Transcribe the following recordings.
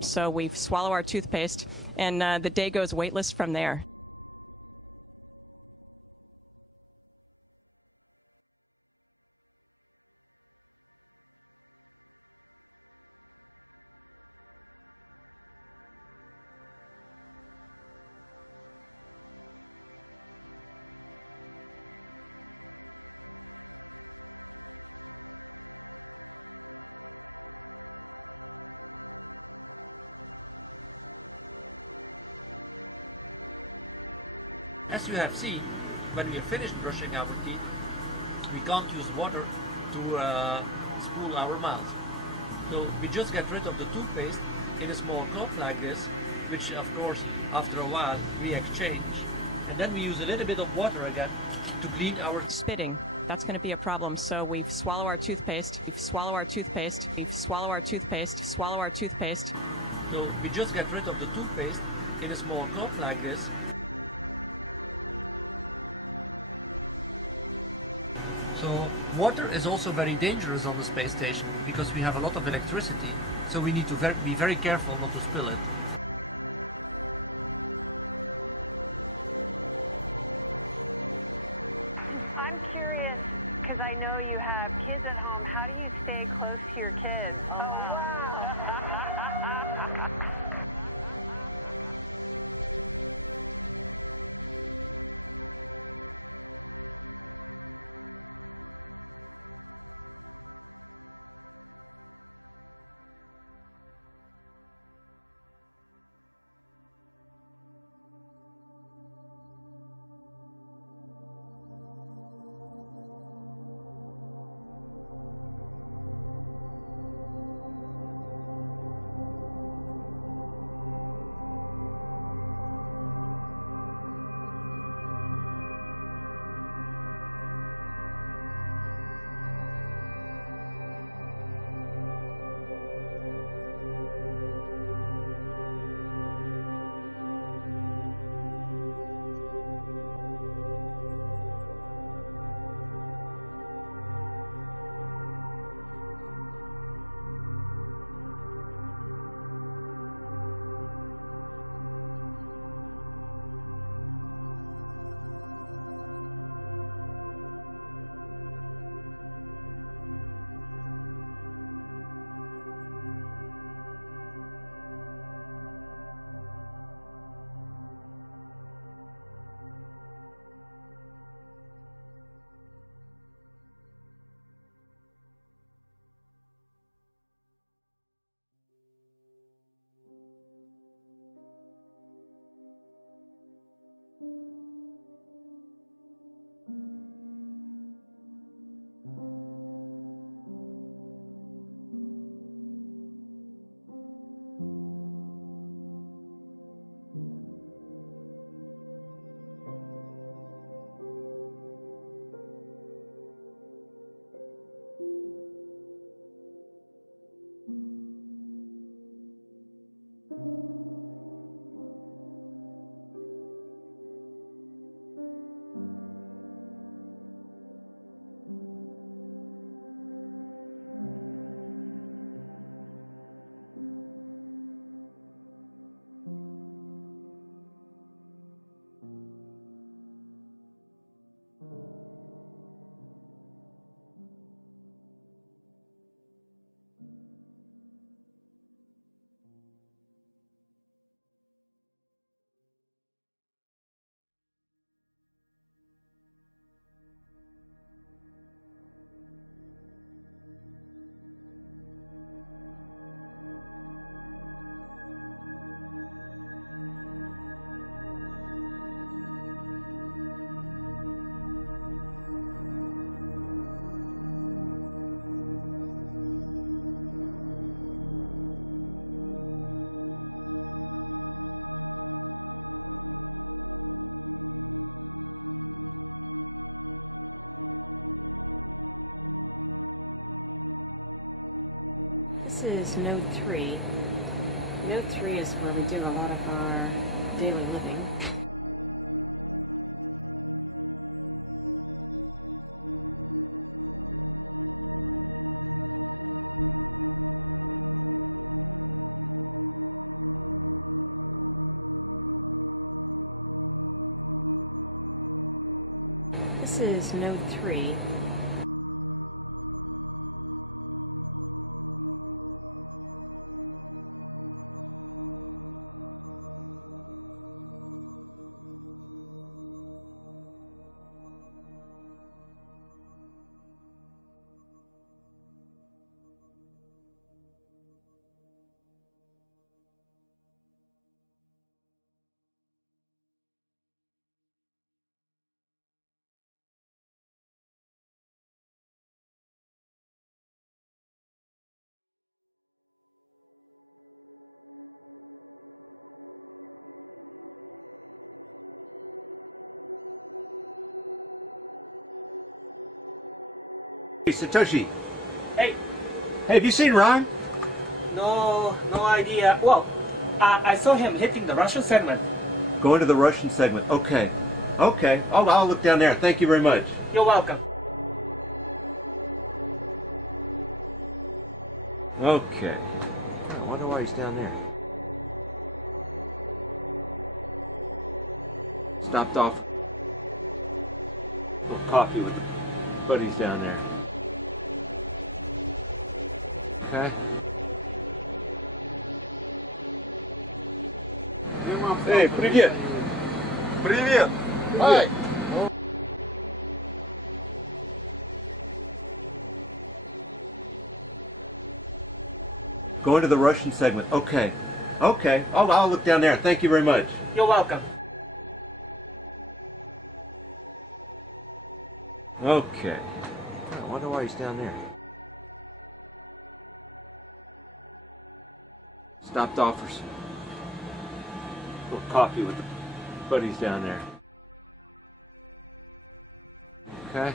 So we swallow our toothpaste, and the day goes weightless from there. As you have seen, when we are finished brushing our teeth, we can't use water to spoon our mouth. So we just get rid of the toothpaste in a small cup like this, which of course after a while we exchange. And then we use a little bit of water again to clean our spitting. That's going to be a problem. So we swallow our toothpaste, we swallow our toothpaste, we swallow our toothpaste, swallow our toothpaste. So we just get rid of the toothpaste in a small cup like this. So water is also very dangerous on the space station because we have a lot of electricity, so we need to be very careful not to spill it. I'm curious, because I know you have kids at home, how do you stay close to your kids? This is Node 3. Node 3 is where we do a lot of our daily living. This is node 3. Hey, Satoshi. Hey. Hey, have you seen Ron? No idea. Well, I saw him hitting the Russian segment. Going to the Russian segment. Okay. Okay. I'll look down there. Thank you very much. You're welcome. Okay. I wonder why he's down there. Stopped off for coffee with buddies down there. Okay. Hey, привет. Привет! Hi! Going to the Russian segment. Okay. Okay. I'll look down there. Thank you very much. You're welcome. Okay. I wonder why he's down there. Stopped off for some coffee with the buddies down there. Okay.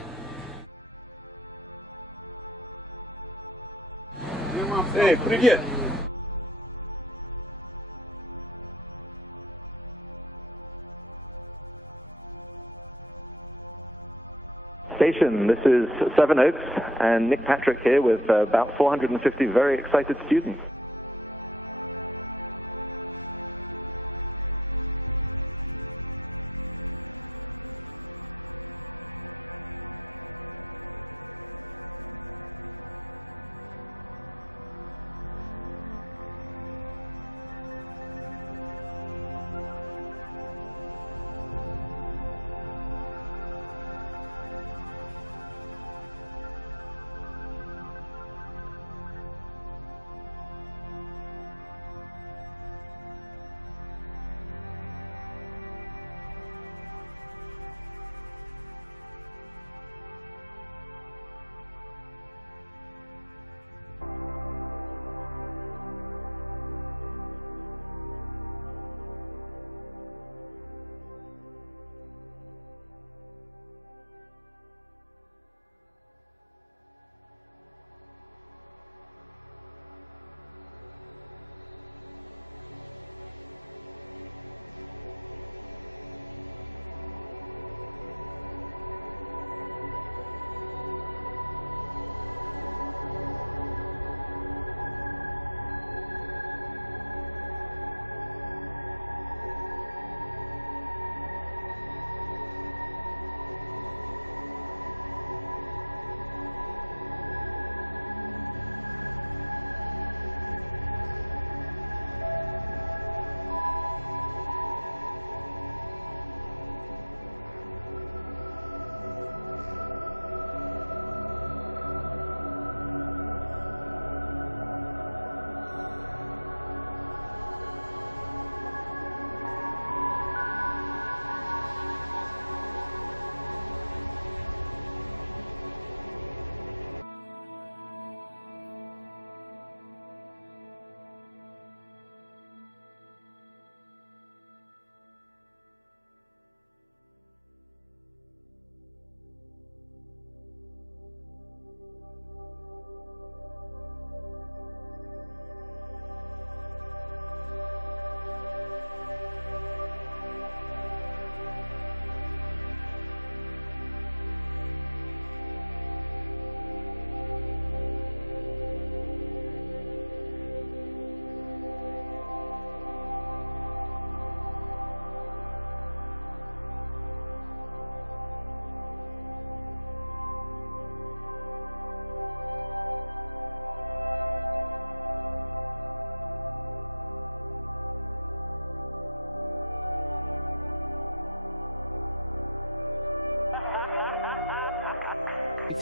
Hey, привет. Station, this is Seven Oaks and Nick Patrick here with about 450 very excited students.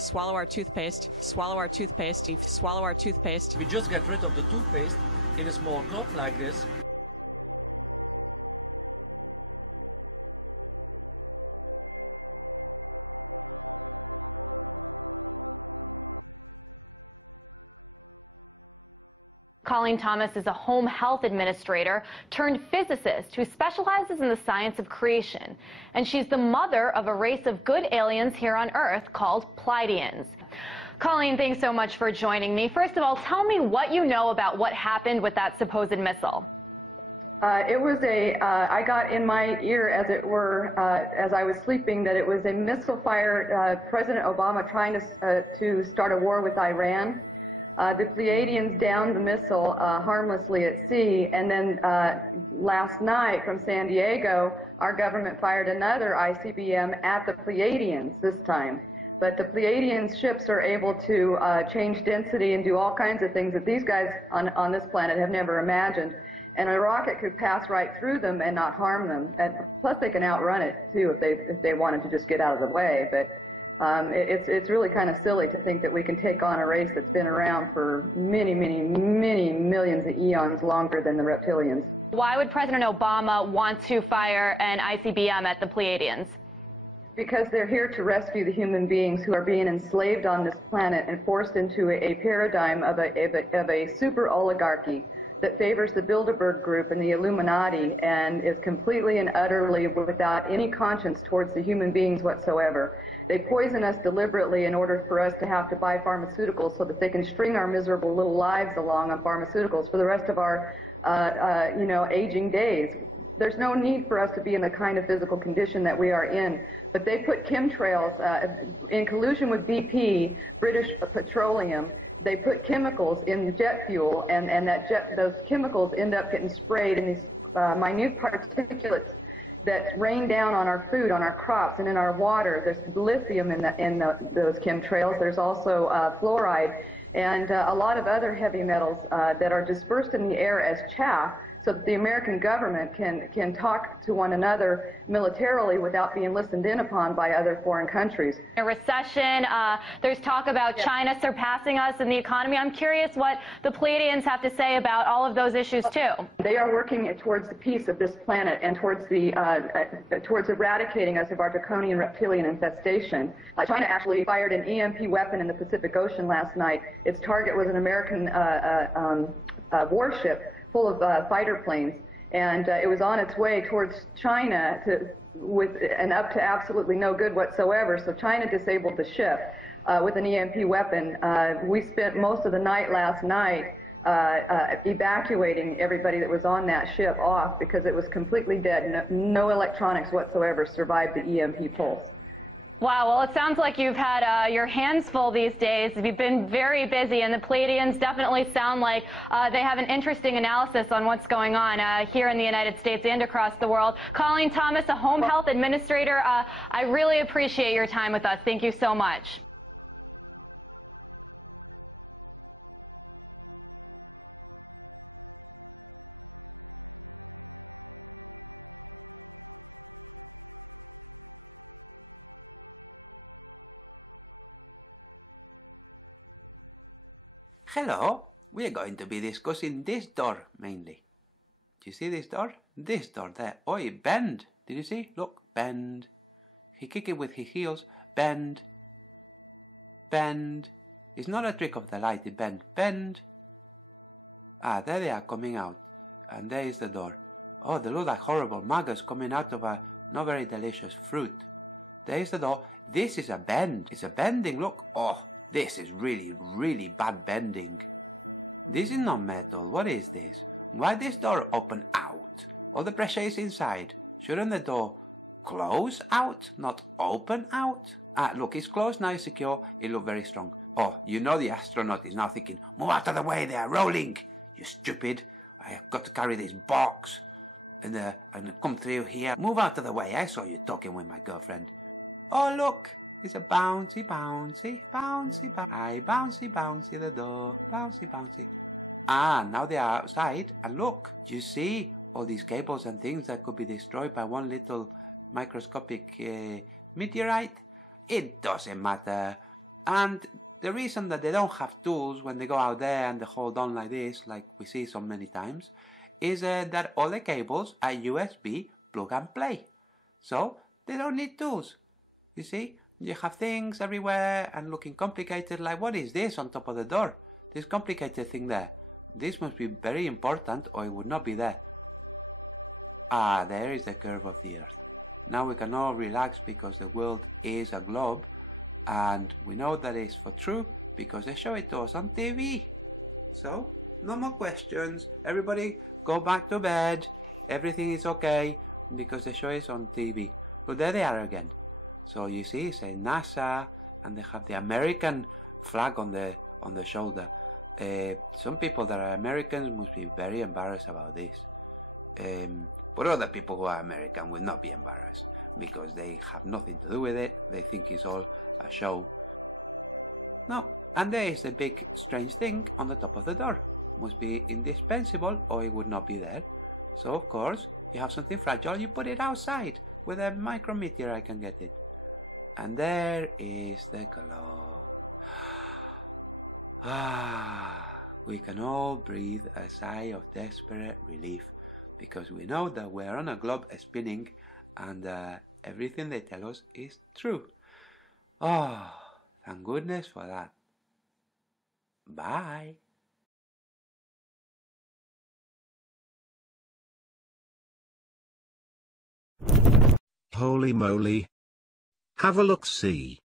swallow our toothpaste, swallow our toothpaste, swallow our toothpaste. We just get rid of the toothpaste in a small cup like this. Colleen Thomas is a home health administrator turned physicist who specializes in the science of creation. And she's the mother of a race of good aliens here on Earth called Pleiadians. Colleen, thanks so much for joining me. First of all, tell me what you know about what happened with that supposed missile. I got in my ear, as it were, as I was sleeping, that it was a missile fire, President Obama trying to start a war with Iran. The Pleiadians downed the missile harmlessly at sea, and then last night from San Diego, our government fired another ICBM at the Pleiadians this time. But the Pleiadians ships are able to change density and do all kinds of things that these guys on this planet have never imagined. And a rocket could pass right through them and not harm them. And plus, they can outrun it too if they wanted to just get out of the way. But it's really kind of silly to think that we can take on a race that's been around for many, many, many millions of eons longer than the reptilians. Why would President Obama want to fire an ICBM at the Pleiadians? Because they're here to rescue the human beings who are being enslaved on this planet and forced into a paradigm of a super oligarchy that favors the Bilderberg Group and the Illuminati and is completely and utterly without any conscience towards the human beings whatsoever. They poison us deliberately in order for us to have to buy pharmaceuticals so that they can string our miserable little lives along on pharmaceuticals for the rest of our, aging days. There's no need for us to be in the kind of physical condition that we are in. But they put chemtrails in collusion with BP, British Petroleum. They put chemicals in jet fuel, and those chemicals end up getting sprayed in these minute particulates that rain down on our food, on our crops, and in our water. There's lithium in those chemtrails. There's also fluoride and a lot of other heavy metals that are dispersed in the air as chaff, so that the American government can talk to one another militarily without being listened in upon by other foreign countries. A recession, there's talk about China surpassing us in the economy. I'm curious what the Pleiadians have to say about all of those issues too. They are working towards the peace of this planet and towards eradicating us of our draconian reptilian infestation. China actually fired an EMP weapon in the Pacific Ocean last night. Its target was an American warship full of fighter planes, and it was on its way towards China and up to absolutely no good whatsoever. So China disabled the ship with an EMP weapon. We spent most of the night last night evacuating everybody that was on that ship off because it was completely dead. No electronics whatsoever survived the EMP pulse. Wow, well, it sounds like you've had your hands full these days. You've been very busy, and the Pleiadians definitely sound like they have an interesting analysis on what's going on here in the United States and across the world. Colleen Thomas, a home health administrator, I really appreciate your time with us. Thank you so much. Hello, we are going to be discussing this door mainly. Do you see this door? This door there. Oh, it bend. Did you see? Look, bend. He kick it with his heels. Bend. Bend. It's not a trick of the light, it bend. Bend. Ah, there they are coming out. And there is the door. Oh, they look like horrible maggots coming out of a not very delicious fruit. There is the door. This is a bend. It's a bending, look. Oh. This is really, really bad bending. This is not metal. What is this? Why this door open out? All the pressure is inside. Shouldn't the door close out, not open out? Ah, look, it's closed now, it's secure. It looks very strong. Oh, you know the astronaut is now thinking, move out of the way, they are rolling. You stupid. I have got to carry this box and come through here. Move out of the way. I saw you talking with my girlfriend. Oh, look. It's a bouncy, bouncy, bouncy, bouncy, bouncy, the door, bouncy, bouncy. Ah, now they are outside, and look, you see all these cables and things that could be destroyed by one little microscopic meteorite? It doesn't matter. And the reason that they don't have tools when they go out there and they hold on like this, like we see so many times, is that all the cables are USB plug and play. So they don't need tools. You see, you have things everywhere and looking complicated, like what is this on top of the door? This complicated thing there. This must be very important or it would not be there. Ah, there is the curve of the Earth. Now we can all relax because the world is a globe, and we know that is for true because they show it to us on TV. So, no more questions. Everybody go back to bed. Everything is okay because they show it on TV. But there they are again. So you see, say NASA, and they have the American flag on the shoulder. Some people that are Americans must be very embarrassed about this. But other people who are American will not be embarrassed because they have nothing to do with it. They think it's all a show. No, and there is a big strange thing on the top of the door. It must be indispensable or it would not be there. So of course, you have something fragile, you put it outside with a micrometeor. I can get it. And there is the globe. We can all breathe a sigh of desperate relief because we know that we're on a globe spinning and everything they tell us is true. Oh, thank goodness for that. Bye. Holy moly. Have a look-see.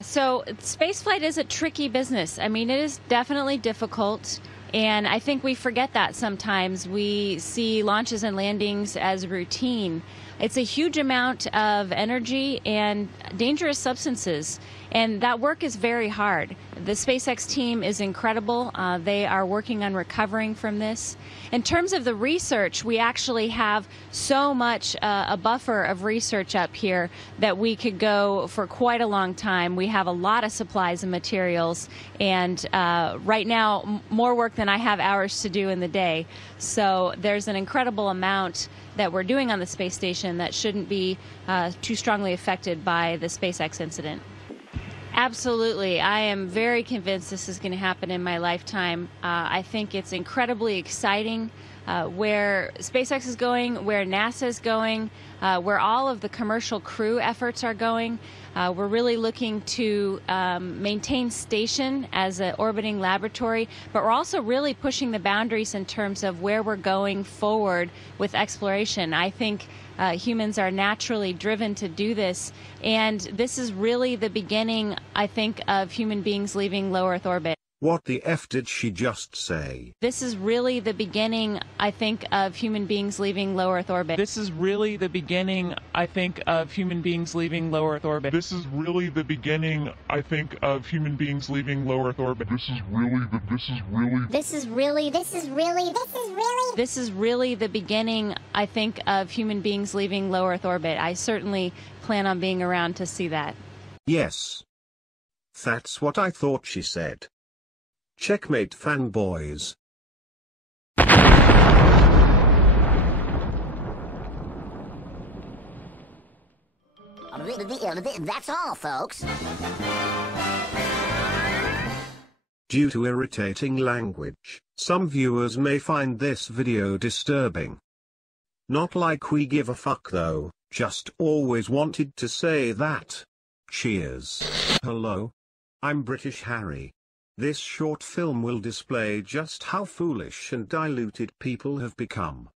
So spaceflight is a tricky business. I mean, it is definitely difficult, and I think we forget that sometimes. We see launches and landings as routine. It's a huge amount of energy and dangerous substances, and that work is very hard. The SpaceX team is incredible. They are working on recovering from this. In terms of the research, we actually have so much a buffer of research up here that we could go for quite a long time. We have a lot of supplies and materials, and right now more work than I have hours to do in the day. So there's an incredible amount that we're doing on the space station that shouldn't be too strongly affected by the SpaceX incident. Absolutely. I am very convinced this is going to happen in my lifetime. I think it's incredibly exciting where SpaceX is going, where NASA is going, where all of the commercial crew efforts are going. We're really looking to maintain station as an orbiting laboratory, but we're also really pushing the boundaries in terms of where we're going forward with exploration. I think humans are naturally driven to do this, and this is really the beginning, I think, of human beings leaving low Earth orbit. What the F did she just say? This is really the beginning, I think, of human beings leaving low Earth orbit. This is really the beginning, I think, of human beings leaving low Earth orbit. This is really the beginning, I think, of human beings leaving low Earth orbit. This is really the beginning, I think, of human beings leaving low Earth orbit. I certainly plan on being around to see that. Yes. That's what I thought she said. Checkmate, fanboys. That's all, folks. Due to irritating language, some viewers may find this video disturbing. Not like we give a fuck though, just always wanted to say that. Cheers. Hello. I'm British Harry. This short film will display just how foolish and diluted people have become.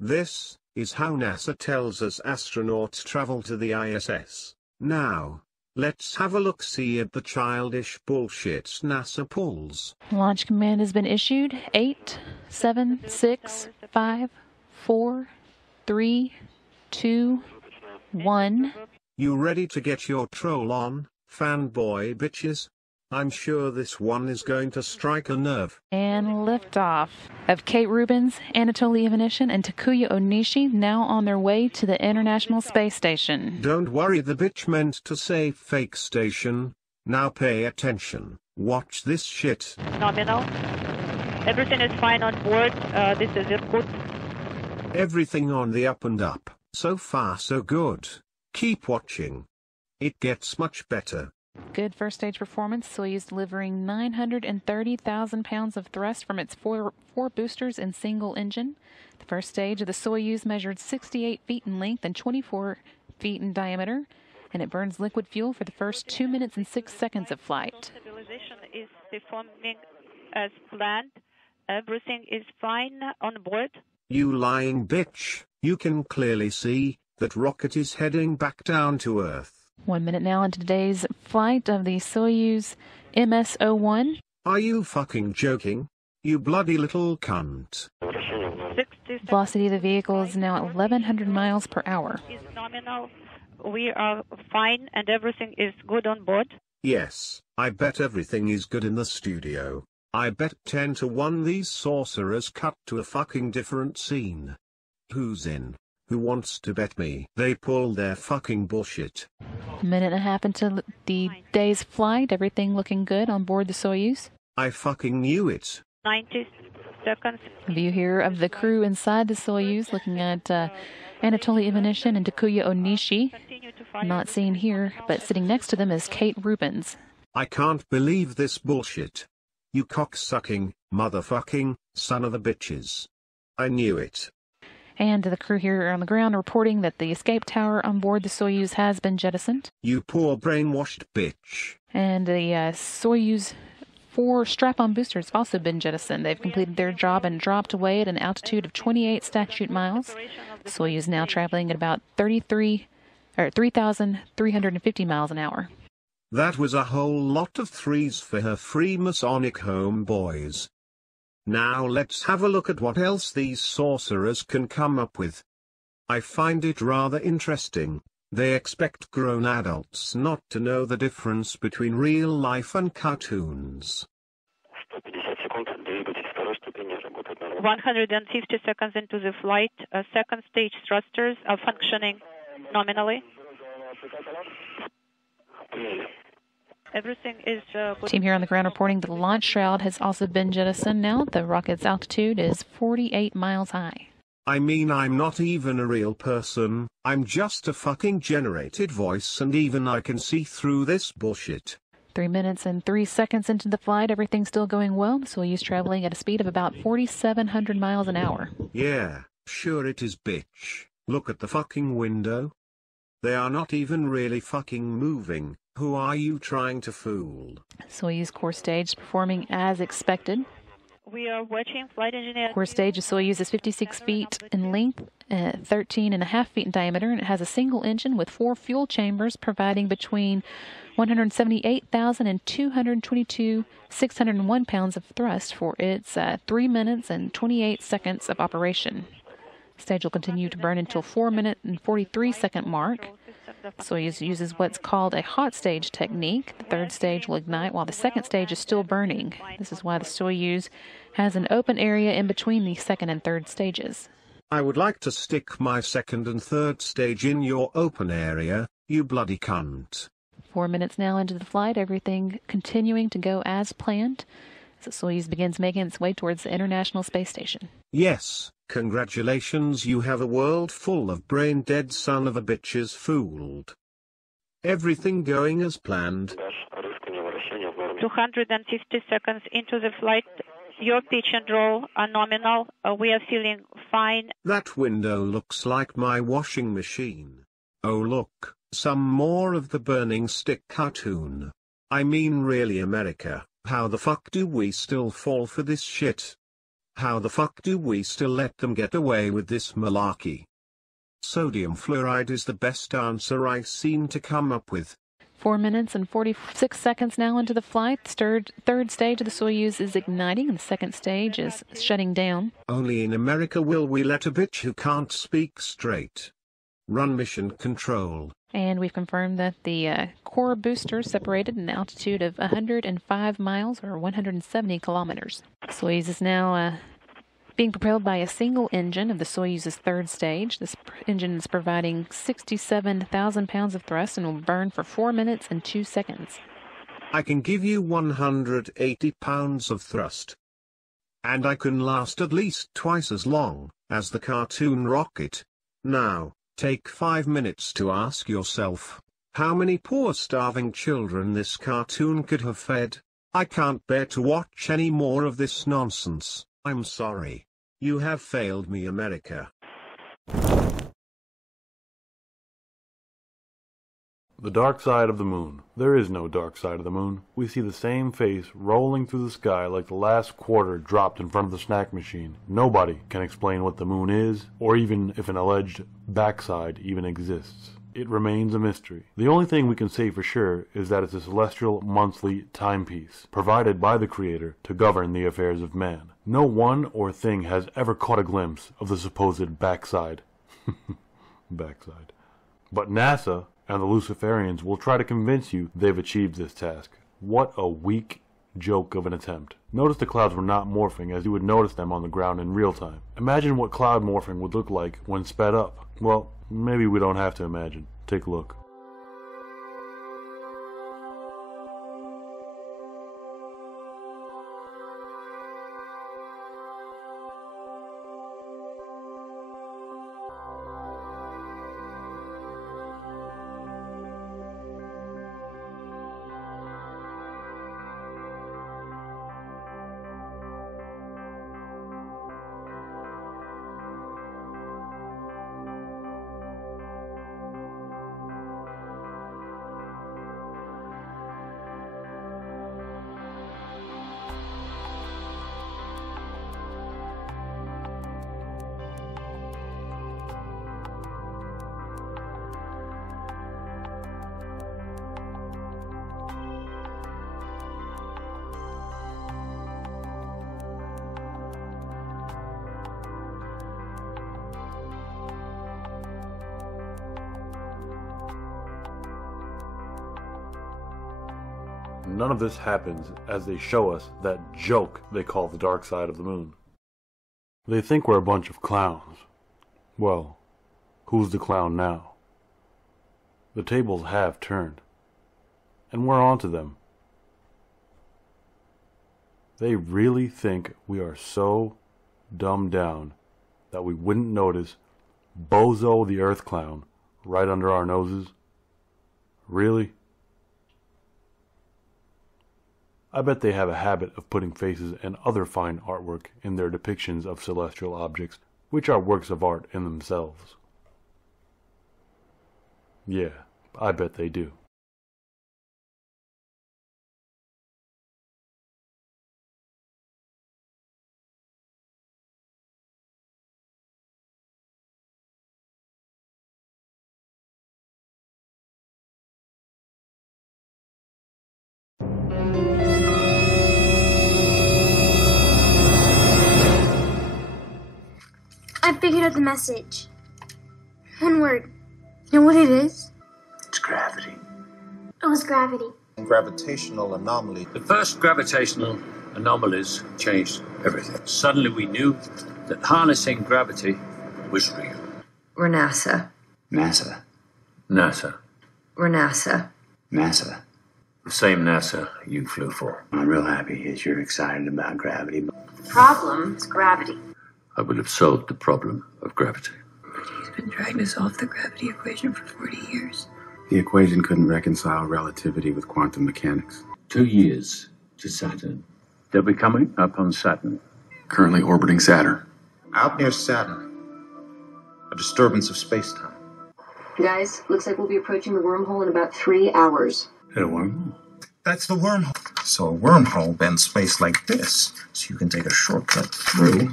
This is how NASA tells us astronauts travel to the ISS. Now, let's have a look-see at the childish bullshit NASA pulls. Launch command has been issued. 8, 7, 6, 5, 4, 3, 2, 1. You ready to get your troll on, fanboy bitches? I'm sure this one is going to strike a nerve. And liftoff of Kate Rubins, Anatoly Ivanishin, and Takuya Onishi now on their way to the International Space Station. Don't worry, the bitch meant to say fake station. Now pay attention. Watch this shit. Nominal. Everything is fine on board. This is input. Everything on the up and up. So far so good. Keep watching. It gets much better. Good first stage performance. Soyuz delivering 930,000 pounds of thrust from its four boosters and single engine. The first stage of the Soyuz measured 68 feet in length and 24 feet in diameter, and it burns liquid fuel for the first 2 minutes and 6 seconds of flight. Stabilization is performing as planned. Everything is fine on board. You lying bitch. You can clearly see that rocket is heading back down to Earth. 1 minute now into today's flight of the Soyuz MS-01. Are you fucking joking? You bloody little cunt. Velocity of the vehicle is now at 1,100 miles per hour. Is nominal. We are fine and everything is good on board. Yes, I bet everything is good in the studio. I bet 10 to 1 these sorcerers cut to a fucking different scene. Who's in? Who wants to bet me? They pull their fucking bullshit. A minute and a half into the day's flight, everything looking good on board the Soyuz. I fucking knew it. 90 seconds. View here of the crew inside the Soyuz looking at Anatoly Ivanishin and Takuya Onishi. Not seen here, but sitting next to them is Kate Rubins. I can't believe this bullshit. You cocksucking, motherfucking, son of a bitches. I knew it. And the crew here on the ground reporting that the escape tower on board the Soyuz has been jettisoned. You poor brainwashed bitch. And the Soyuz 4 strap-on boosters also been jettisoned. They've completed their job and dropped away at an altitude of 28 statute miles. The Soyuz now traveling at about 3,350 miles an hour. That was a whole lot of threes for her Freemasonic homeboys. Now let's have a look at what else these sorcerers can come up with. I find it rather interesting. They expect grown adults not to know the difference between real life and cartoons. 150 seconds into the flight, second stage thrusters are functioning nominally. Everything is good. Team here on the ground reporting that the launch shroud has also been jettisoned now. The rocket's altitude is 48 miles high. I mean, I'm not even a real person. I'm just a fucking generated voice, and even I can see through this bullshit. 3 minutes and 3 seconds into the flight, everything's still going well. The Soyuz traveling at a speed of about 4,700 miles an hour. Yeah, sure it is, bitch. Look at the fucking window. They are not even really fucking moving. Who are you trying to fool? Soyuz core stage performing as expected. We are watching flight engineer. Core stage of Soyuz is 56 feet in length, 13.5 feet in diameter, and it has a single engine with 4 fuel chambers providing between 178,000 and 222,601 pounds of thrust for its 3 minutes and 28 seconds of operation. The stage will continue to burn until 4 minute and 43 second mark. Soyuz uses what's called a hot stage technique. The third stage will ignite while the second stage is still burning. This is why the Soyuz has an open area in between the second and third stages. I would like to stick my second and third stage in your open area, you bloody cunt. 4 minutes now into the flight, everything continuing to go as planned as the Soyuz begins making its way towards the International Space Station. Yes, congratulations, you have a world full of brain-dead son of a bitches fooled. Everything going as planned. 250 seconds into the flight. Your pitch and roll are nominal. We are feeling fine. That window looks like my washing machine. Oh look, some more of the burning stick cartoon. I mean really, America, how the fuck do we still fall for this shit? How the fuck do we still let them get away with this malarkey? Sodium fluoride is the best answer I seem to come up with. 4 minutes and 46 seconds now into the flight. The third stage of the Soyuz is igniting, and the second stage is shutting down. Only in America will we let a bitch who can't speak straight run mission control. And we've confirmed that the core booster separated an altitude of 105 miles or 170 kilometers. Soyuz is now being propelled by a single engine of the Soyuz's third stage. This engine is providing 67,000 pounds of thrust and will burn for 4 minutes and 2 seconds. I can give you 180 pounds of thrust. And I can last at least twice as long as the cartoon rocket. Now, take 5 minutes to ask yourself, How many poor starving children this cartoon could have fed? I can't bear to watch any more of this nonsense. I'm sorry. You have failed me, America. The dark side of the moon. There is no dark side of the moon. We see the same face rolling through the sky like the last quarter dropped in front of the snack machine. Nobody can explain what the moon is, or even if an alleged backside even exists. It remains a mystery. The only thing we can say for sure is that it's a celestial monthly timepiece, provided by the Creator to govern the affairs of man. No one or thing has ever caught a glimpse of the supposed backside. Backside. But NASA and the Luciferians will try to convince you they've achieved this task. What a weak joke of an attempt. Notice the clouds were not morphing as you would notice them on the ground in real time. Imagine what cloud morphing would look like when sped up. Well, maybe we don't have to imagine. Take a look. None of this happens as they show us that joke they call the dark side of the moon. They think we're a bunch of clowns. Well, who's the clown now? The tables have turned, and we're on to them. They really think we are so dumbed down that we wouldn't notice Bozo the Earth Clown right under our noses? Really? I bet they have a habit of putting faces and other fine artwork in their depictions of celestial objects, which are works of art in themselves. Yeah, I bet they do. I figured out the message. One word. You know what it is? It's gravity. It was gravity. Gravitational anomaly. The first gravitational anomalies changed everything. Suddenly we knew that harnessing gravity was real. We're NASA. NASA. NASA. We're NASA. NASA. The same NASA you flew for. I'm real happy that you're excited about gravity. The problem is gravity. I will have solved the problem of gravity. He's been trying to solve the gravity equation for 40 years. The equation couldn't reconcile relativity with quantum mechanics. 2 years to Saturn. They'll be coming up on Saturn. Currently orbiting Saturn. Out near Saturn, a disturbance of space-time. Guys, looks like we'll be approaching the wormhole in about 3 hours. A wormhole? That's the wormhole. So a wormhole bends space like this, so you can take a shortcut through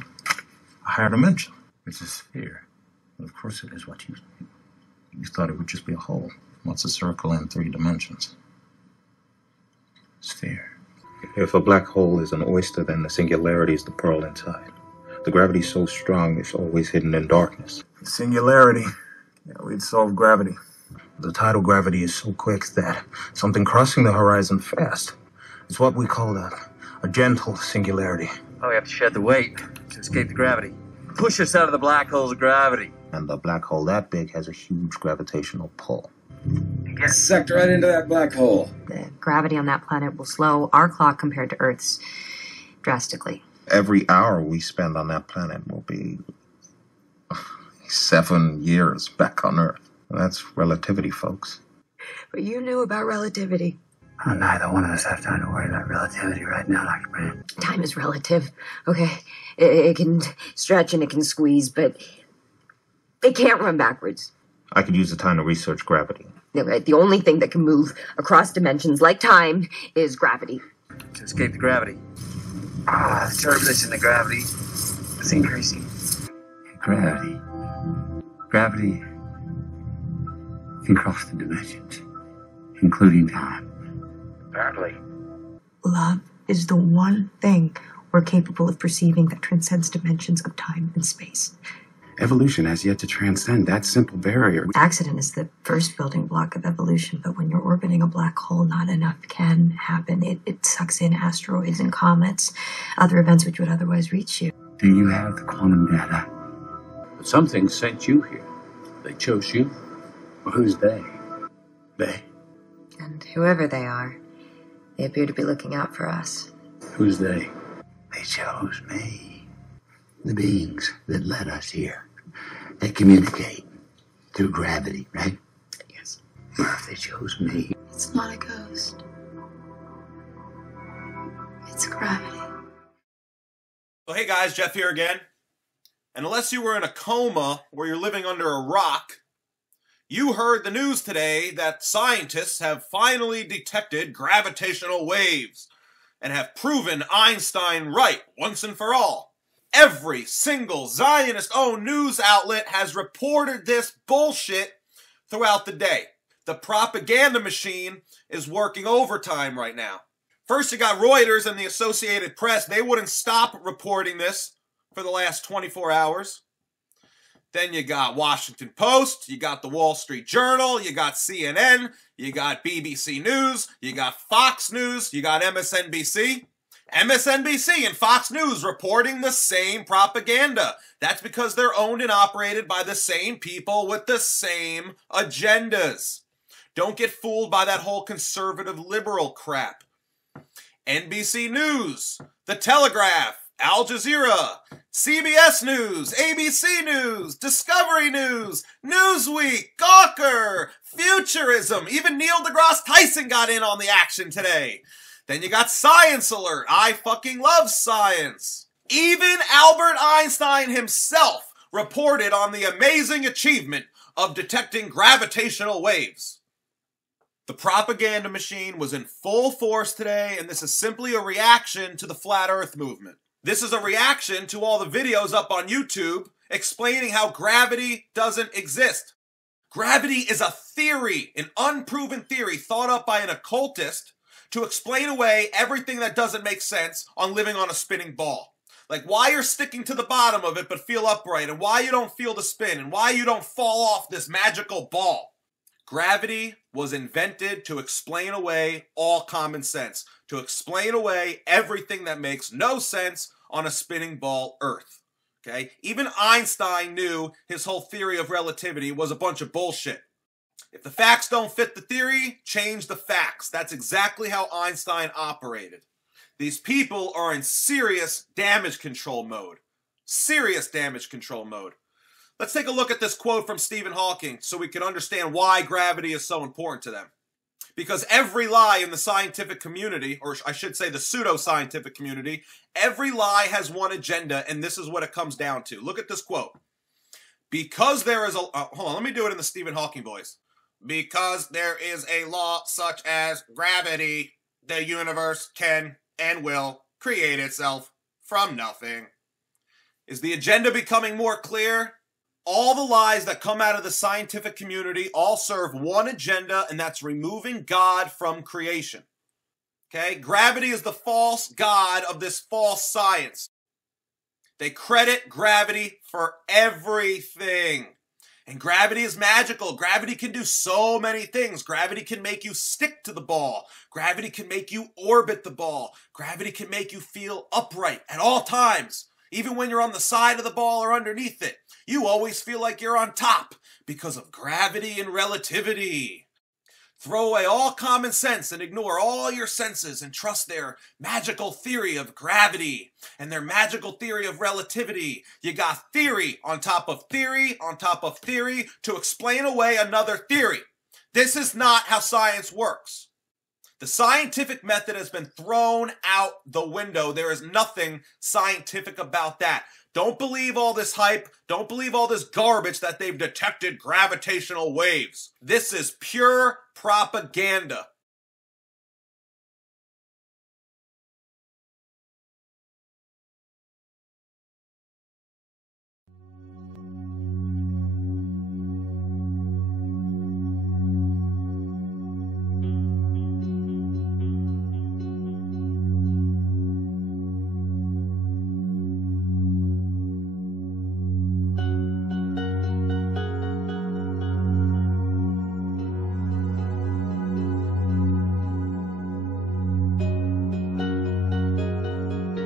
a higher dimension. It's a sphere. Well, of course it is. What you thought it would just be a hole. What's a circle in 3 dimensions? Sphere. If a black hole is an oyster, then the singularity is the pearl inside. The gravity's so strong, it's always hidden in darkness. Singularity. Yeah, we'd solve gravity. The tidal gravity is so quick that something crossing the horizon fast. It's what we call a gentle singularity. Oh, we have to shed the weight to escape the gravity. Push us out of the black hole's gravity. And the black hole that big has a huge gravitational pull. Get sucked right into that black hole. The gravity on that planet will slow our clock compared to Earth's drastically. Every hour we spend on that planet will be 7 years back on Earth. That's relativity, folks. but you knew about relativity. Oh, neither one of us have time to worry about relativity right now, Dr. Brand. Time is relative, okay? It can stretch and it can squeeze, but it can't run backwards. I could use the time to research gravity. The only thing that can move across dimensions like time is gravity. To escape the gravity. Ah, the turbulence in the gravity is increasing. Gravity. Gravity can cross the dimensions, including time. Apparently. Love is the one thing we're capable of perceiving that transcends dimensions of time and space. Evolution has yet to transcend that simple barrier. Accident is the first building block of evolution, but when you're orbiting a black hole, not enough can happen. It sucks in asteroids and comets, other events which would otherwise reach you. Do you have the quantum data? But something sent you here. They chose you. Well, who's they? They. And whoever they are, they appear to be looking out for us. Who's they? They chose me. The beings that led us here. They communicate through gravity, right? Yes. Or if they chose me. It's not a ghost. It's gravity. So hey guys, Jeff here again. And unless you were in a coma where you're living under a rock, you heard the news today that scientists have finally detected gravitational waves and have proven Einstein right once and for all. Every single Zionist-owned news outlet has reported this bullshit throughout the day. The propaganda machine is working overtime right now. First, you got Reuters and the Associated Press. They wouldn't stop reporting this for the last 24 hours. Then you got Washington Post, you got the Wall Street Journal, you got CNN, you got BBC News, you got Fox News, you got MSNBC. MSNBC and Fox News reporting the same propaganda. That's because they're owned and operated by the same people with the same agendas. Don't get fooled by that whole conservative liberal crap. NBC News, The Telegraph, Al Jazeera, CBS News, ABC News, Discovery News, Newsweek, Gawker, Futurism. Even Neil deGrasse Tyson got in on the action today. Then you got Science Alert. I fucking love science. Even Albert Einstein himself reported on the amazing achievement of detecting gravitational waves. The propaganda machine was in full force today, and this is simply a reaction to the Flat Earth movement. This is a reaction to all the videos up on YouTube explaining how gravity doesn't exist. Gravity is a theory, an unproven theory thought up by an occultist to explain away everything that doesn't make sense on living on a spinning ball. Like why you're sticking to the bottom of it but feel upright, and why you don't feel the spin, and why you don't fall off this magical ball. Gravity was invented to explain away all common sense, to explain away everything that makes no sense on a spinning ball Earth. Okay? Even Einstein knew his whole theory of relativity was a bunch of bullshit. If the facts don't fit the theory, change the facts. That's exactly how Einstein operated. These people are in serious damage control mode. Serious damage control mode. Let's take a look at this quote from Stephen Hawking so we can understand why gravity is so important to them. Because every lie in the scientific community, or I should say the pseudo-scientific community, every lie has one agenda, and this is what it comes down to. Look at this quote. Because there is a... hold on, let me do it in the Stephen Hawking voice. Because there is a law such as gravity, the universe can and will create itself from nothing. Is the agenda becoming more clear? All the lies that come out of the scientific community all serve one agenda, and that's removing God from creation. Okay? Gravity is the false god of this false science. They credit gravity for everything. And gravity is magical. Gravity can do so many things. Gravity can make you stick to the ball. Gravity can make you orbit the ball. Gravity can make you feel upright at all times. Even when you're on the side of the ball or underneath it, you always feel like you're on top because of gravity and relativity. Throw away all common sense and ignore all your senses and trust their magical theory of gravity and their magical theory of relativity. You got theory on top of theory on top of theory to explain away another theory. This is not how science works. The scientific method has been thrown out the window. There is nothing scientific about that. Don't believe all this hype. Don't believe all this garbage that they've detected gravitational waves. This is pure propaganda.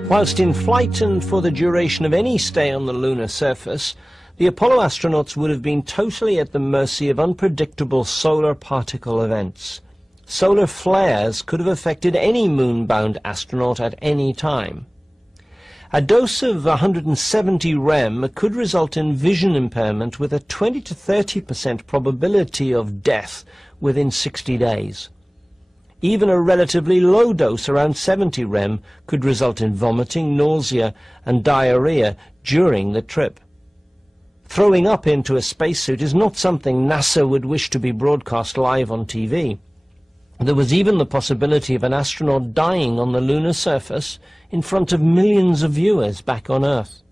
Whilst in flight and for the duration of any stay on the lunar surface, the Apollo astronauts would have been totally at the mercy of unpredictable solar particle events. Solar flares could have affected any moon-bound astronaut at any time. A dose of 170 rem could result in vision impairment with a 20 to 30% probability of death within 60 days. Even a relatively low dose, around 70 rem, could result in vomiting, nausea and diarrhea during the trip. Throwing up into a spacesuit is not something NASA would wish to be broadcast live on TV. There was even the possibility of an astronaut dying on the lunar surface in front of millions of viewers back on Earth.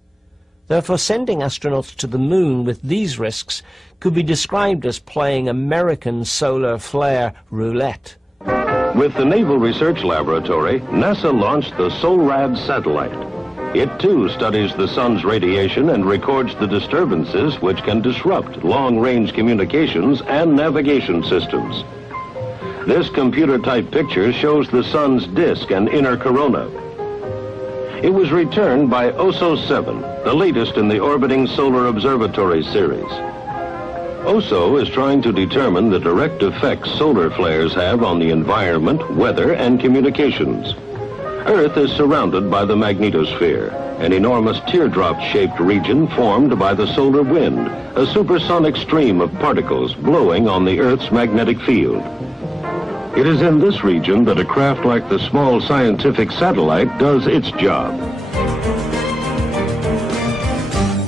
Therefore, sending astronauts to the moon with these risks could be described as playing American solar flare roulette. With the Naval Research Laboratory, NASA launched the SOLRAD satellite. It too studies the sun's radiation and records the disturbances which can disrupt long-range communications and navigation systems. This computer-type picture shows the sun's disk and inner corona. It was returned by OSO 7, the latest in the orbiting solar observatory series. OSO is trying to determine the direct effects solar flares have on the environment, weather, and communications. Earth is surrounded by the magnetosphere, an enormous teardrop-shaped region formed by the solar wind, a supersonic stream of particles blowing on the Earth's magnetic field. It is in this region that a craft like the small scientific satellite does its job.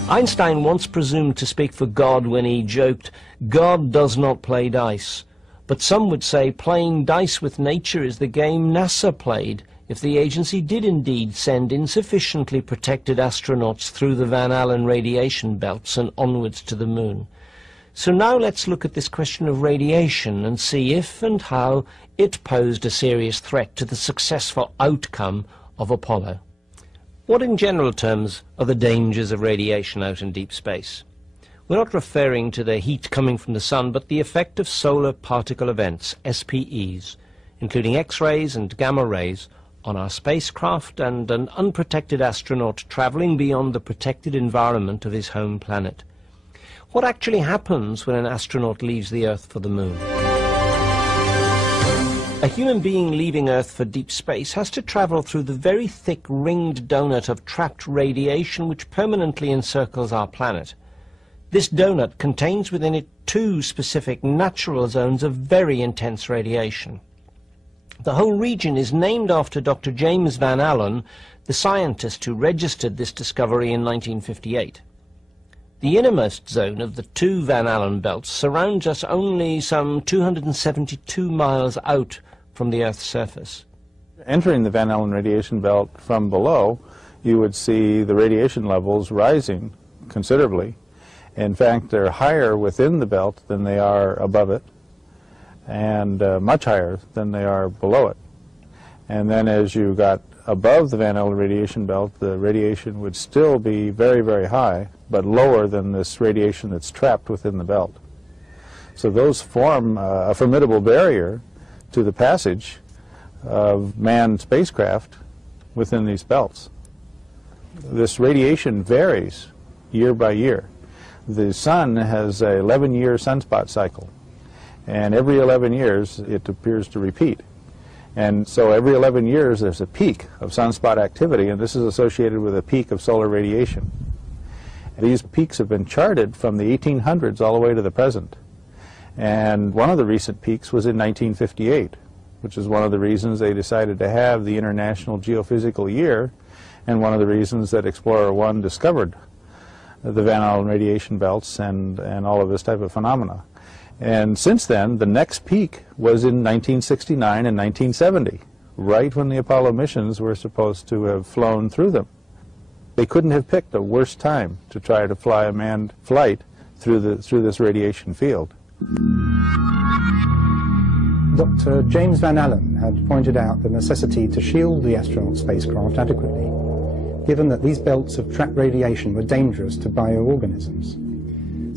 Einstein once presumed to speak for God when he joked, "God does not play dice." But some would say playing dice with nature is the game NASA played if the agency did indeed send insufficiently protected astronauts through the Van Allen radiation belts and onwards to the moon. So now let's look at this question of radiation and see if and how it posed a serious threat to the successful outcome of Apollo. What in general terms are the dangers of radiation out in deep space? We're not referring to the heat coming from the sun, but the effect of solar particle events, SPEs, including X-rays and gamma rays, on our spacecraft and an unprotected astronaut traveling beyond the protected environment of his home planet. What actually happens when an astronaut leaves the Earth for the moon? A human being leaving Earth for deep space has to travel through the very thick ringed donut of trapped radiation which permanently encircles our planet. This donut contains within it two specific natural zones of very intense radiation. The whole region is named after Dr. James Van Allen, the scientist who registered this discovery in 1958. The innermost zone of the two Van Allen belts surrounds us only some 272 miles out from the Earth's surface. Entering the Van Allen radiation belt from below, you would see the radiation levels rising considerably. In fact, they're higher within the belt than they are above it, and much higher than they are below it. And then as you got above the Van Allen radiation belt, the radiation would still be very, very high, but lower than this radiation that's trapped within the belt. So those form a formidable barrier to the passage of manned spacecraft within these belts. This radiation varies year by year. The sun has an 11-year sunspot cycle, and every 11 years it appears to repeat. And so every 11 years there's a peak of sunspot activity, and this is associated with a peak of solar radiation. These peaks have been charted from the 1800s all the way to the present. And one of the recent peaks was in 1958, which is one of the reasons they decided to have the International Geophysical Year, and one of the reasons that Explorer 1 discovered the Van Allen radiation belts and all of this type of phenomena. And since then, the next peak was in 1969 and 1970, right when the Apollo missions were supposed to have flown through them. They couldn't have picked a worse time to try to fly a manned flight through this radiation field. Dr. James Van Allen had pointed out the necessity to shield the astronaut spacecraft adequately, given that these belts of trapped radiation were dangerous to bioorganisms.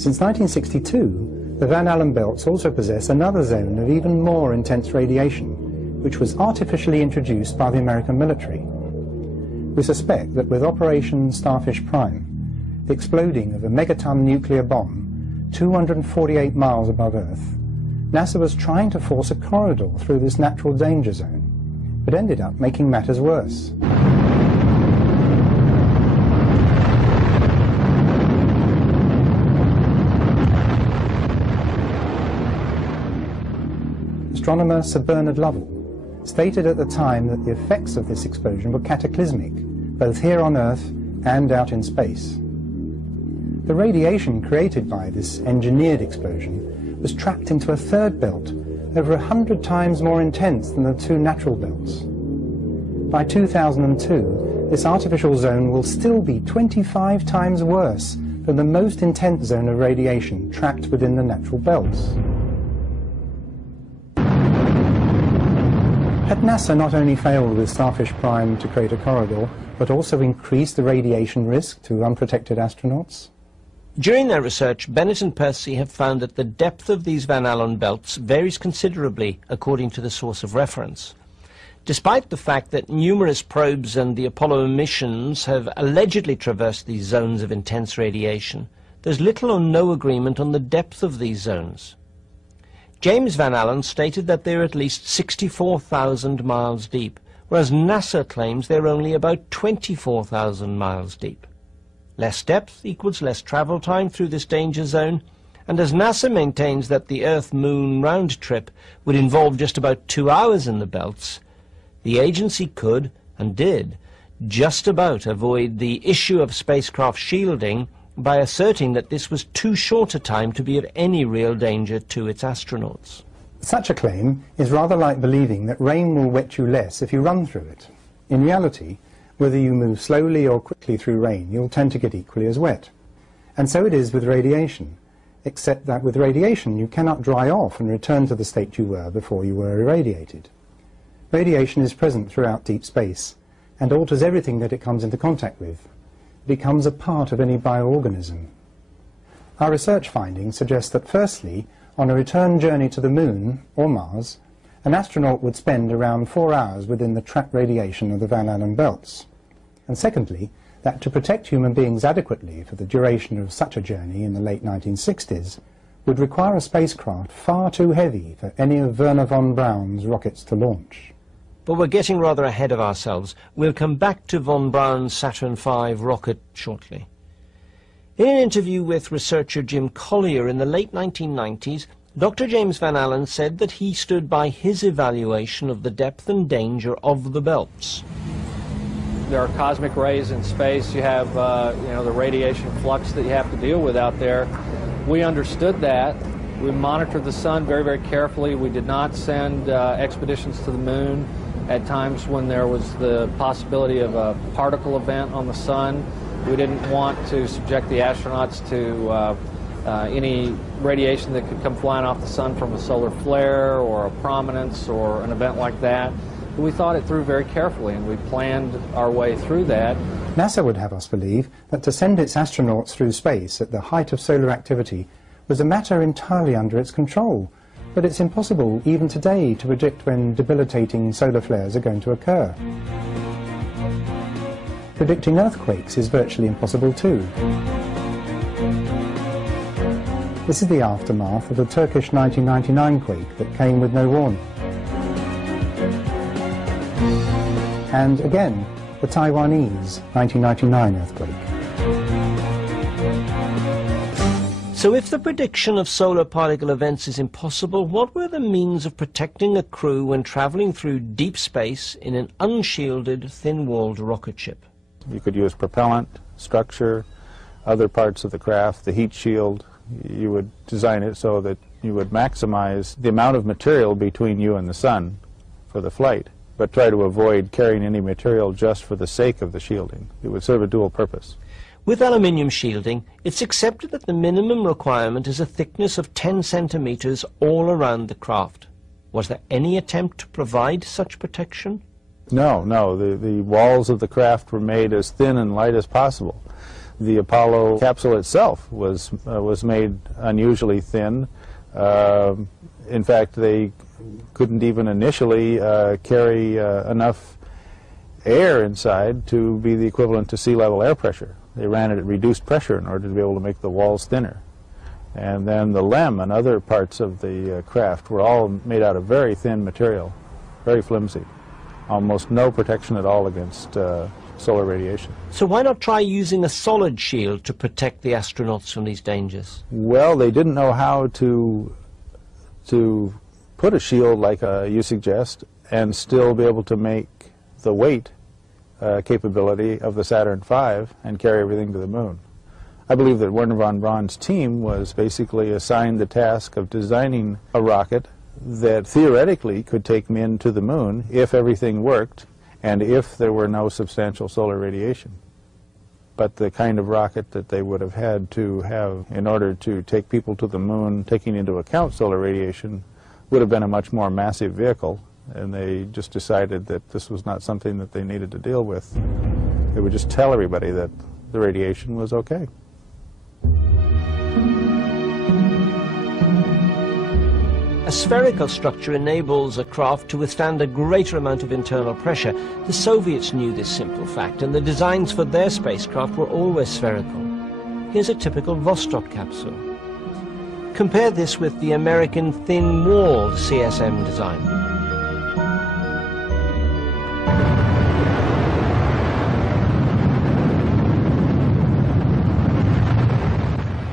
Since 1962, the Van Allen belts also possess another zone of even more intense radiation, which was artificially introduced by the American military. We suspect that with Operation Starfish Prime, the exploding of a megaton nuclear bomb 248 miles above Earth, NASA was trying to force a corridor through this natural danger zone, but ended up making matters worse. Astronomer Sir Bernard Lovell stated at the time that the effects of this explosion were cataclysmic, both here on Earth and out in space. The radiation created by this engineered explosion was trapped into a third belt, over 100 times more intense than the two natural belts. By 2002, this artificial zone will still be 25 times worse than the most intense zone of radiation trapped within the natural belts. Had NASA not only failed with Starfish Prime to create a corridor, but also increased the radiation risk to unprotected astronauts? During their research, Bennett and Percy have found that the depth of these Van Allen belts varies considerably according to the source of reference. Despite the fact that numerous probes and the Apollo missions have allegedly traversed these zones of intense radiation, there's little or no agreement on the depth of these zones. James Van Allen stated that they're at least 64,000 miles deep, whereas NASA claims they're only about 24,000 miles deep. Less depth equals less travel time through this danger zone, and as NASA maintains that the Earth-Moon round trip would involve just about 2 hours in the belts, the agency could, and did, just about avoid the issue of spacecraft shielding by asserting that this was too short a time to be of any real danger to its astronauts. Such a claim is rather like believing that rain will wet you less if you run through it. In reality, whether you move slowly or quickly through rain, you'll tend to get equally as wet. And so it is with radiation, except that with radiation you cannot dry off and return to the state you were before you were irradiated. Radiation is present throughout deep space and alters everything that it comes into contact with. It becomes a part of any bioorganism. Our research findings suggest that firstly, on a return journey to the Moon or Mars, an astronaut would spend around 4 hours within the trapped radiation of the Van Allen belts. And secondly, that to protect human beings adequately for the duration of such a journey in the late 1960s would require a spacecraft far too heavy for any of Wernher von Braun's rockets to launch. But we're getting rather ahead of ourselves. We'll come back to von Braun's Saturn V rocket shortly. In an interview with researcher Jim Collier in the late 1990s, Dr. James Van Allen said that he stood by his evaluation of the depth and danger of the belts. There are cosmic rays in space. You have the radiation flux that you have to deal with out there. We understood that. We monitored the sun very, very carefully. We did not send expeditions to the Moon at times when there was the possibility of a particle event on the sun. We didn't want to subject the astronauts to any radiation that could come flying off the sun from a solar flare or a prominence or an event like that. But we thought it through very carefully, and we planned our way through that. NASA would have us believe that to send its astronauts through space at the height of solar activity was a matter entirely under its control. But it's impossible even today to predict when debilitating solar flares are going to occur. Predicting earthquakes is virtually impossible too. This is the aftermath of the Turkish 1999 quake that came with no warning. And again, the Taiwanese 1999 earthquake. So if the prediction of solar particle events is impossible, what were the means of protecting a crew when travelling through deep space in an unshielded, thin-walled rocket ship? You could use propellant, structure, other parts of the craft, the heat shield. You would design it so that you would maximize the amount of material between you and the sun for the flight, but try to avoid carrying any material just for the sake of the shielding. It would serve a dual purpose. With aluminium shielding, it's accepted that the minimum requirement is a thickness of 10 centimeters all around the craft. Was there any attempt to provide such protection? No. The walls of the craft were made as thin and light as possible. The Apollo capsule itself was made unusually thin. In fact, they couldn't even initially carry enough air inside to be the equivalent to sea level air pressure. They ran it at reduced pressure in order to be able to make the walls thinner. And then the LEM and other parts of the craft were all made out of very thin material, very flimsy. Almost no protection at all against solar radiation. So why not try using a solid shield to protect the astronauts from these dangers? Well, they didn't know how to put a shield like you suggest and still be able to make the weight capability of the Saturn V and carry everything to the moon. I believe that Wernher von Braun's team was basically assigned the task of designing a rocket that theoretically could take men to the moon if everything worked and if there were no substantial solar radiation. But the kind of rocket that they would have had to have in order to take people to the moon, taking into account solar radiation, would have been a much more massive vehicle, and they just decided that this was not something that they needed to deal with. They would just tell everybody that the radiation was okay. A spherical structure enables a craft to withstand a greater amount of internal pressure. The Soviets knew this simple fact, and the designs for their spacecraft were always spherical. Here's a typical Vostok capsule. Compare this with the American thin-walled CSM design.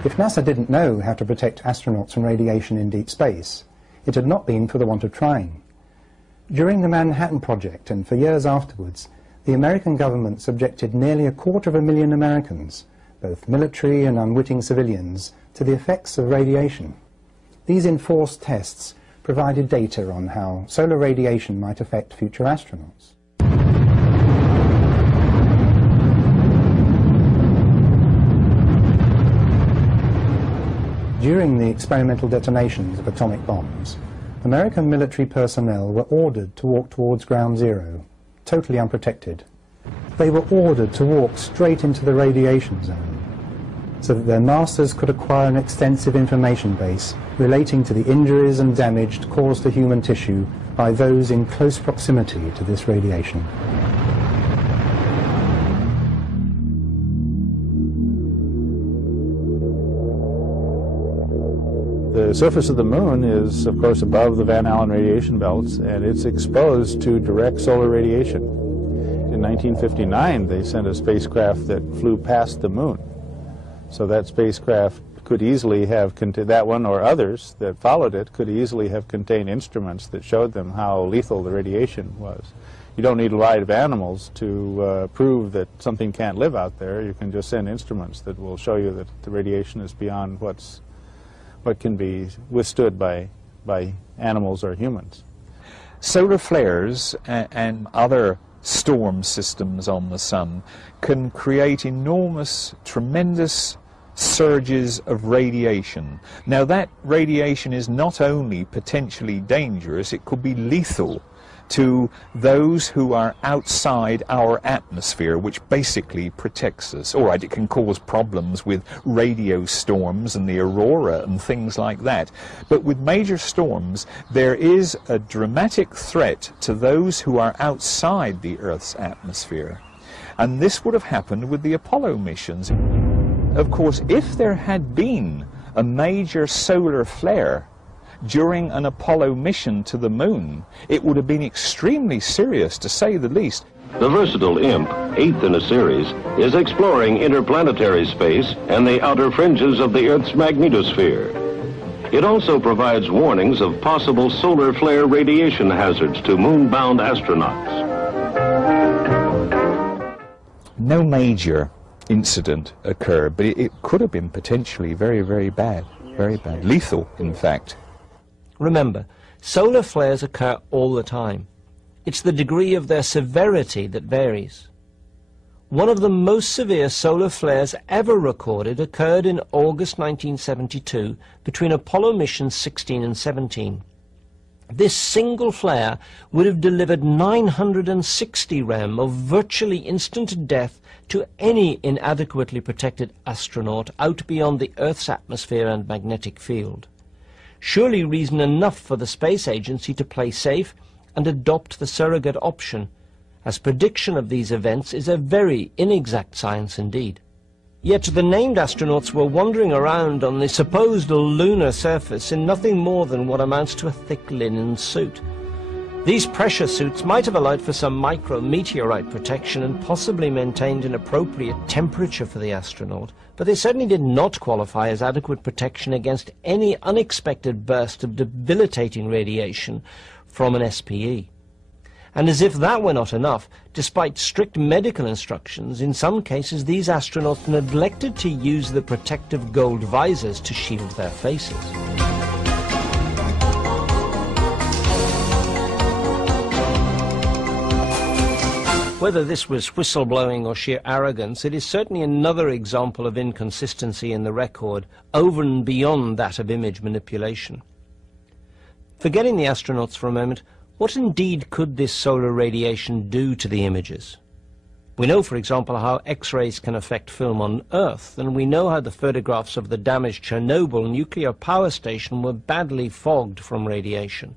If NASA didn't know how to protect astronauts from radiation in deep space, it had not been for the want of trying. During the Manhattan Project and for years afterwards, the American government subjected nearly 250,000 Americans, both military and unwitting civilians, to the effects of radiation. These enforced tests provided data on how solar radiation might affect future astronauts. During the experimental detonations of atomic bombs, American military personnel were ordered to walk towards ground zero, totally unprotected. They were ordered to walk straight into the radiation zone, so that their masters could acquire an extensive information base relating to the injuries and damage caused to human tissue by those in close proximity to this radiation. The surface of the moon is, of course, above the Van Allen radiation belts, and it's exposed to direct solar radiation. In 1959, they sent a spacecraft that flew past the moon. So that spacecraft could easily have contained, that one or others that followed it, could easily have contained instruments that showed them how lethal the radiation was. You don't need live animals to prove that something can't live out there. You can just send instruments that will show you that the radiation is beyond what can be withstood by animals or humans. Solar flares and other storm systems on the sun can create enormous, tremendous surges of radiation. Now that radiation is not only potentially dangerous, it could be lethal to those who are outside our atmosphere, which basically protects us. All right, it can cause problems with radio storms and the aurora and things like that. But with major storms, there is a dramatic threat to those who are outside the Earth's atmosphere. And this would have happened with the Apollo missions. Of course, if there had been a major solar flare during an Apollo mission to the moon, it would have been extremely serious, to say the least. The versatile IMP, 8th in a series, is exploring interplanetary space and the outer fringes of the Earth's magnetosphere. It also provides warnings of possible solar flare radiation hazards to moon-bound astronauts. No major incident occurred, but it could have been potentially very, very bad, lethal, in fact. Remember, solar flares occur all the time. It's the degree of their severity that varies. One of the most severe solar flares ever recorded occurred in August 1972 between Apollo missions 16 and 17. This single flare would have delivered 960 rem of virtually instant death to any inadequately protected astronaut out beyond the Earth's atmosphere and magnetic field. Surely reason enough for the space agency to play safe and adopt the surrogate option, as prediction of these events is a very inexact science indeed. Yet the named astronauts were wandering around on the supposed lunar surface in nothing more than what amounts to a thick linen suit. These pressure suits might have allowed for some micro-meteorite protection and possibly maintained an appropriate temperature for the astronaut, but they certainly did not qualify as adequate protection against any unexpected burst of debilitating radiation from an SPE. And as if that were not enough, despite strict medical instructions, in some cases these astronauts neglected to use the protective gold visors to shield their faces. Whether this was whistleblowing or sheer arrogance, it is certainly another example of inconsistency in the record, over and beyond that of image manipulation. Forgetting the astronauts for a moment, what indeed could this solar radiation do to the images? We know, for example, how X-rays can affect film on Earth, and we know how the photographs of the damaged Chernobyl nuclear power station were badly fogged from radiation.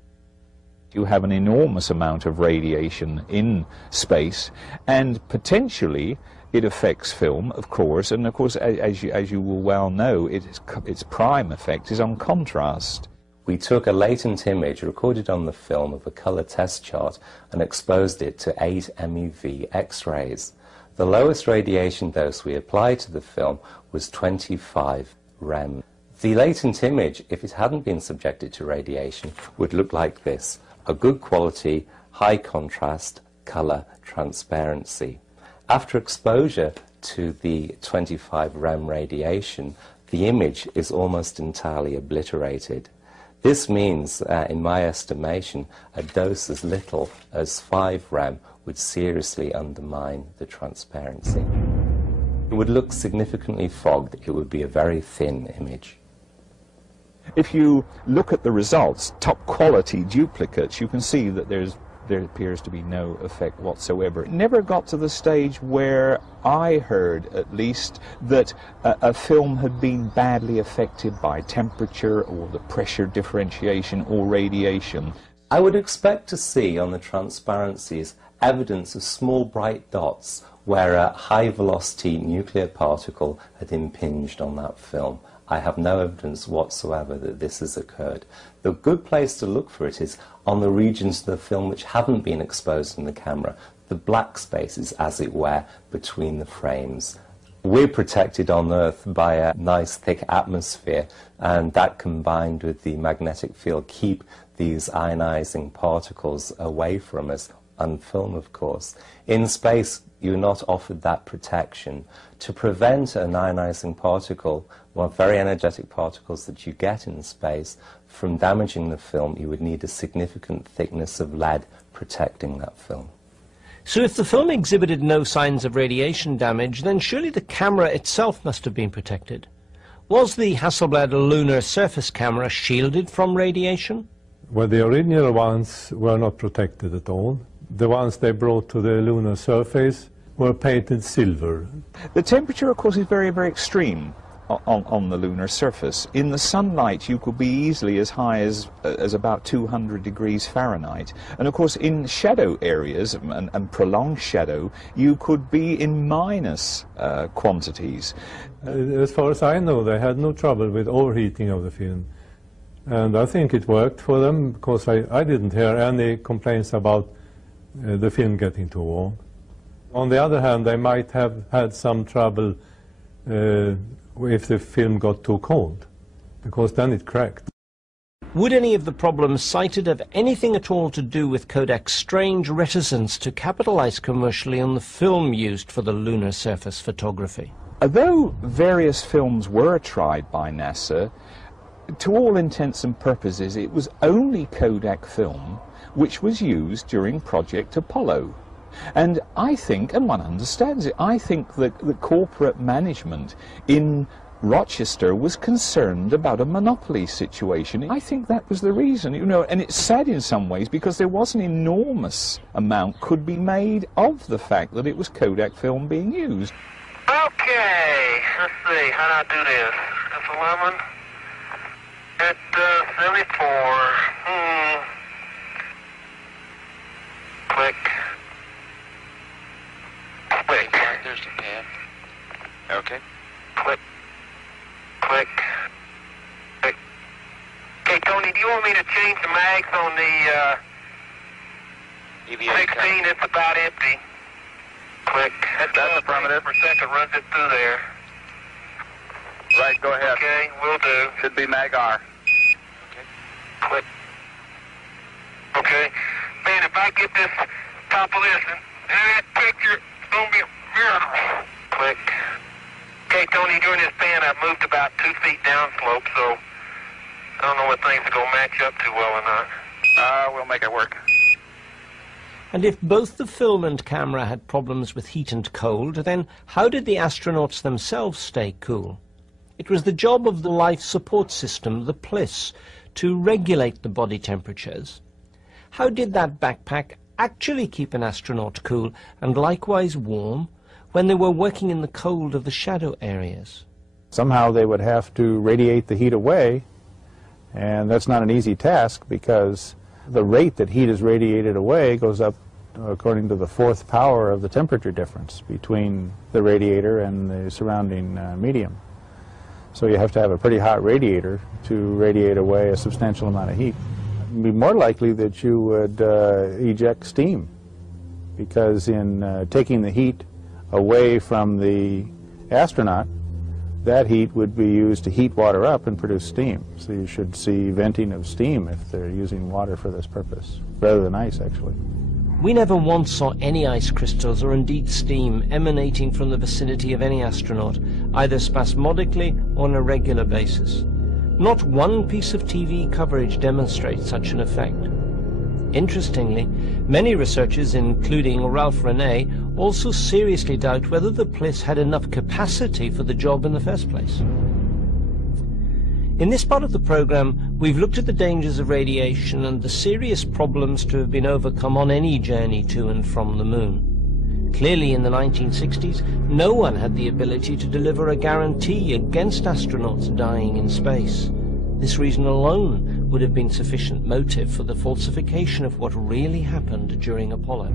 You have an enormous amount of radiation in space, and potentially it affects film, of course, and of course, as you will well know, its prime effect is on contrast. We took a latent image recorded on the film of a color test chart and exposed it to 8 MeV X-rays. The lowest radiation dose we applied to the film was 25 rem. The latent image, if it hadn't been subjected to radiation, would look like this: a good quality, high contrast, color transparency. After exposure to the 25 rem radiation, the image is almost entirely obliterated. This means, in my estimation, a dose as little as 5 rem would seriously undermine the transparency. It would look significantly fogged. It would be a very thin image. If you look at the results, top quality duplicates, you can see that there appears to be no effect whatsoever. It never got to the stage where I heard, at least, that a film had been badly affected by temperature or the pressure differentiation or radiation. I would expect to see on the transparencies evidence of small bright dots where a high-velocity nuclear particle had impinged on that film. I have no evidence whatsoever that this has occurred. The good place to look for it is on the regions of the film which haven't been exposed in the camera, the black spaces, as it were, between the frames. We're protected on Earth by a nice thick atmosphere, and that combined with the magnetic field keep these ionizing particles away from us, on film of course. In space you're not offered that protection. To prevent an ionizing particle, well, very energetic particles that you get in space, from damaging the film, you would need a significant thickness of lead protecting that film. So if the film exhibited no signs of radiation damage, then surely the camera itself must have been protected. Was the Hasselblad lunar surface camera shielded from radiation? Well, the original ones were not protected at all. The ones they brought to the lunar surface were painted silver. The temperature, of course, is very, very extreme on the lunar surface. In the sunlight you could be easily as high as about 200 degrees Fahrenheit, and of course in shadow areas and prolonged shadow you could be in minus quantities. As far as I know, they had no trouble with overheating of the film, and I think it worked for them, because I didn't hear any complaints about the film getting too warm. On the other hand, they might have had some trouble if the film got too cold, because then it cracked. Would any of the problems cited have anything at all to do with Kodak's strange reticence to capitalize commercially on the film used for the lunar surface photography? Although various films were tried by NASA, to all intents and purposes it was only Kodak film which was used during Project Apollo. And I think, and one understands it, I think that the corporate management in Rochester was concerned about a monopoly situation. I think that was the reason, you know, and it's sad in some ways because there was an enormous amount could be made of the fact that it was Kodak film being used. Okay, let's see, how do I do this? It's 11 at 74. Click. Click. There's the tab. Okay. Click. Click. Click. Okay, Tony, do you want me to change the mags on the 16? It's about empty. Click. That's affirmative. Per second runs it through there. Right, go ahead. Okay, will do. Should be mag R. Okay. Click. Okay. Man, if I get this top of this and that picture, it's going to be a miracle. Click. Okay, Tony, during this pan, I've moved about 2 feet downslope, so I don't know what things are going to match up too well or not. We'll make it work. And if both the film and camera had problems with heat and cold, then how did the astronauts themselves stay cool? It was the job of the life support system, the PLIS, to regulate the body temperatures. How did that backpack actually keep an astronaut cool and likewise warm when they were working in the cold of the shadow areas? Somehow they would have to radiate the heat away, and that's not an easy task because the rate that heat is radiated away goes up according to the 4th power of the temperature difference between the radiator and the surrounding medium. So you have to have a pretty hot radiator to radiate away a substantial amount of heat. It would be more likely that you would eject steam, because in taking the heat away from the astronaut, that heat would be used to heat water up and produce steam. So you should see venting of steam if they're using water for this purpose, rather than ice, actually. We never once saw any ice crystals or indeed steam emanating from the vicinity of any astronaut, either spasmodically or on a regular basis. Not one piece of TV coverage demonstrates such an effect. Interestingly, many researchers, including Ralph Rene, also seriously doubt whether the PLIS had enough capacity for the job in the first place. In this part of the program, we've looked at the dangers of radiation and the serious problems to have been overcome on any journey to and from the moon. Clearly, in the 1960s, no one had the ability to deliver a guarantee against astronauts dying in space. This reason alone would have been sufficient motive for the falsification of what really happened during Apollo.